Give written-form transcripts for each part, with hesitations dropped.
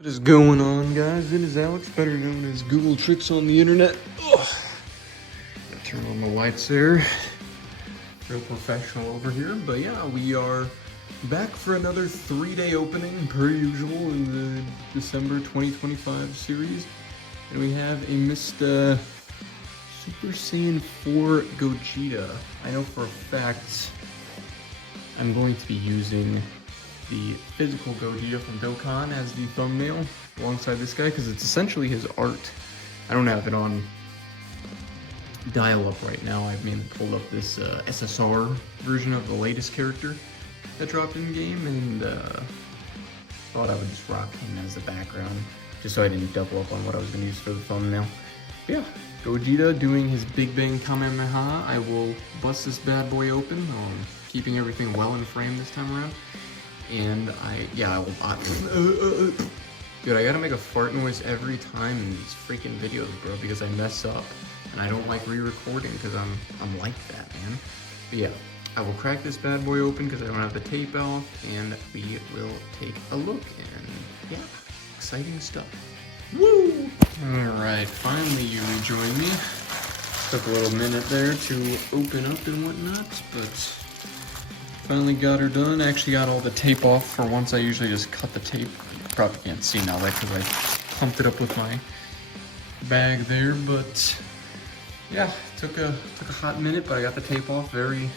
What is going on, guys? It is Alex, better known as Google Tricks on the internet. Ugh. Gotta turn on the lights there. Real professional over here, but yeah, we are back for another 3-day opening, per usual, in the December 2025 series. And we have a Mr. Super Saiyan 4 Gogeta. I know for a fact I'm going to be using the physical Gogeta from Dokkan as the thumbnail alongside this guy because it's essentially his art. I don't have it on dial-up right now. I've mainly pulled up this SSR version of the latest character that dropped in game, and thought I would just rock him as the background just so I didn't double up on what I was going to use for the thumbnail. But yeah, Gogeta doing his Big Bang Kamehameha. I will bust this bad boy open, keeping everything well in frame this time around. And I will, dude, I gotta make a fart noise every time in these freaking videos, bro, because I mess up. And I don't like re-recording because I'm like that, man. But yeah, I will crack this bad boy open because I don't have the tape off, and we will take a look, and yeah, exciting stuff. Woo! Alright, finally you rejoined me. Took a little minute there to open up and whatnot, but finally got her done. Actually got all the tape off for once. I usually just cut the tape. You probably can't see now, right? Because I pumped it up with my bag there. But yeah, took a hot minute, but I got the tape off. Very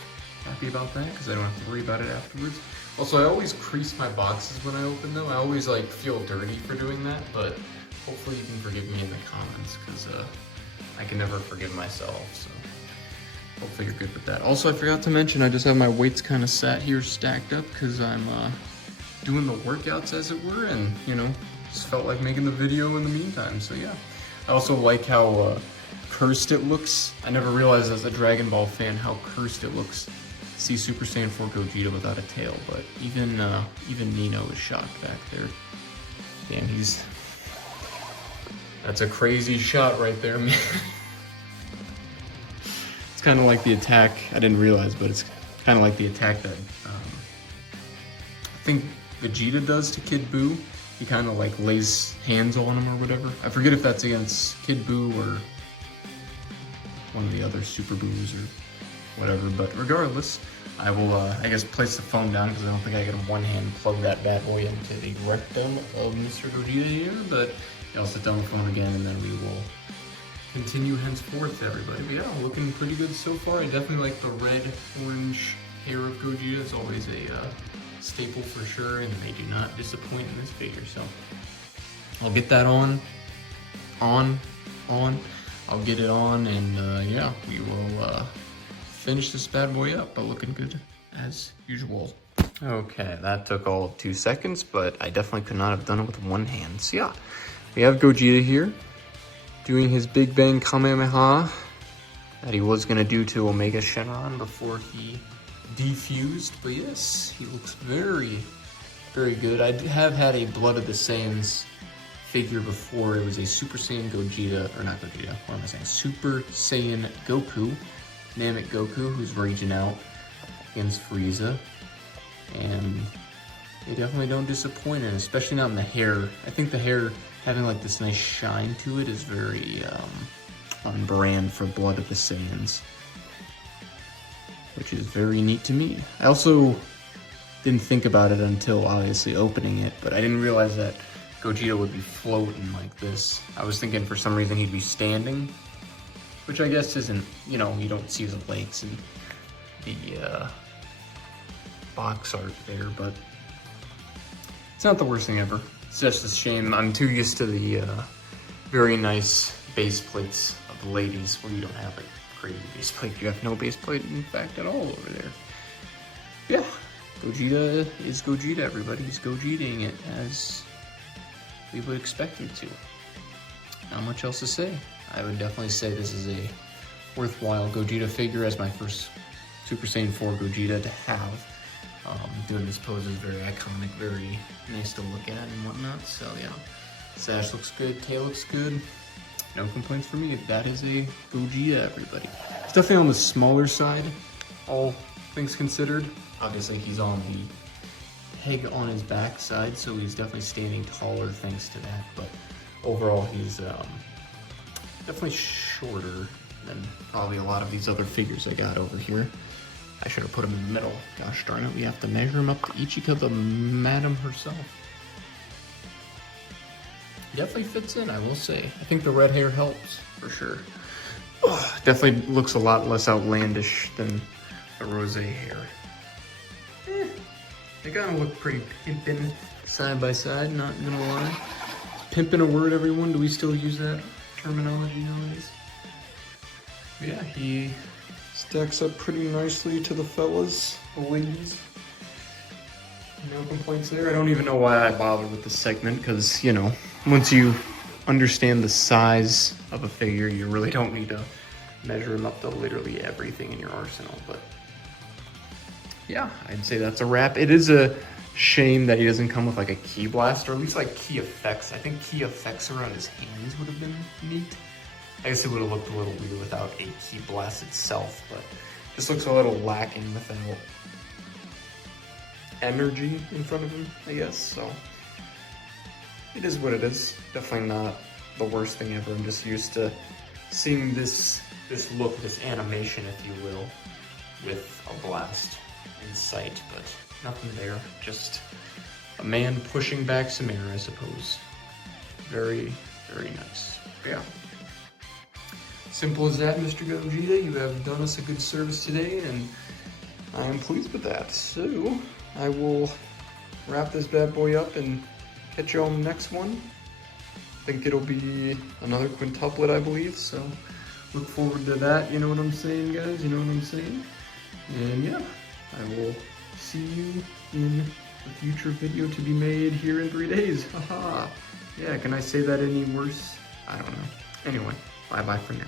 happy about that because I don't have to worry about it afterwards. Also, I always crease my boxes when I open them. I always like feel dirty for doing that, but hopefully you can forgive me in the comments because I can never forgive myself. So hopefully you're good with that. Also, I forgot to mention, I just have my weights kind of sat here stacked up because I'm doing the workouts, as it were, and, you know, just felt like making the video in the meantime, so yeah. I also like how cursed it looks. I never realized as a Dragon Ball fan how cursed it looks. See Super Saiyan 4 Gogeta without a tail, but even Nino is shocked back there. Damn, that's a crazy shot right there, man. Kind of like the attack, I didn't realize, but it's kind of like the attack that I think Vegeta does to Kid Buu. He kind of like lays hands on him or whatever. I forget if that's against Kid Buu or one of the other Super Boos or whatever, but regardless, I will, I guess, place the phone down because I don't think I can one-hand plug that bad boy into the rectum of Mr. Gogeta here, but I'll sit down the phone again and then we will continue henceforth, everybody. But yeah, looking pretty good so far. I definitely like the red-orange hair of Gogeta. It's always a staple for sure, and they do not disappoint in this figure. So I'll get that on. I'll get it on, and yeah, we will finish this bad boy up, but looking good as usual. Okay, that took all of 2 seconds, but I definitely could not have done it with one hand. So yeah, we have Gogeta here, doing his Big Bang Kamehameha that he was going to do to Omega Shenron before he defused. But yes, he looks very, very good. I have had a Blood of the Saiyans figure before. It was a Super Saiyan Gogeta, or not Gogeta, what am I saying? Super Saiyan Goku, Namek Goku, who's raging out against Frieza. And they definitely don't disappoint, and especially not in the hair. I think the hair having like this nice shine to it is very on brand for Blood of the Saiyans, which is very neat to me. I also didn't think about it until obviously opening it, but I didn't realize that Gogeta would be floating like this. I was thinking for some reason he'd be standing, which I guess isn't, you know, you don't see the legs and the box art there, but it's not the worst thing ever. It's just a shame. I'm too used to the very nice base plates of the ladies where you don't have like crazy base plate. You have no base plate, in fact, at all over there. Yeah, Gogeta is Gogeta, everybody. He's Gogetaing it as we would expect him to. Not much else to say. I would definitely say this is a worthwhile Gogeta figure as my first Super Saiyan 4 Gogeta to have. Doing this pose is very iconic, very nice to look at and whatnot, so yeah. Sash looks good, tail looks good. No complaints for me. That is a Gogeta, everybody. It's definitely on the smaller side, all things considered. Obviously, he's on the peg on his backside, so he's definitely standing taller thanks to that. But overall, he's definitely shorter than probably a lot of these other figures I got over here. I should have put him in the middle. Gosh darn it, we have to measure him up to Ichika the madam herself. Definitely fits in, I will say. I think the red hair helps, for sure. Oh, definitely looks a lot less outlandish than the rosé hair. They kind of look pretty pimpin' side by side, not gonna lie. Is pimpin' a word, everyone? Do we still use that terminology nowadays? Yeah, he stacks up pretty nicely to the fellas, the ladies. No complaints there. I don't even know why I bother with this segment, because, you know, once you understand the size of a figure, you really don't need to measure him up to literally everything in your arsenal. But yeah, I'd say that's a wrap. It is a shame that he doesn't come with like a key blast, or at least like key effects. I think key effects around his hands would have been neat. I guess it would have looked a little weird without a key blast itself, but just looks a little lacking without energy in front of him, I guess. So it is what it is. Definitely not the worst thing ever. I'm just used to seeing this look, this animation, if you will, with a blast in sight, but nothing there. Just a man pushing back some air, I suppose. Very, very nice. Yeah. Simple as that, Mr. Gogeta. You have done us a good service today, and I am pleased with that. So I will wrap this bad boy up and catch you on the next one. I think it'll be another quintuplet, I believe, so look forward to that. You know what I'm saying, guys? You know what I'm saying? And yeah, I will see you in a future video to be made here in 3 days. Haha. Yeah, can I say that any worse? I don't know. Anyway, bye-bye for now.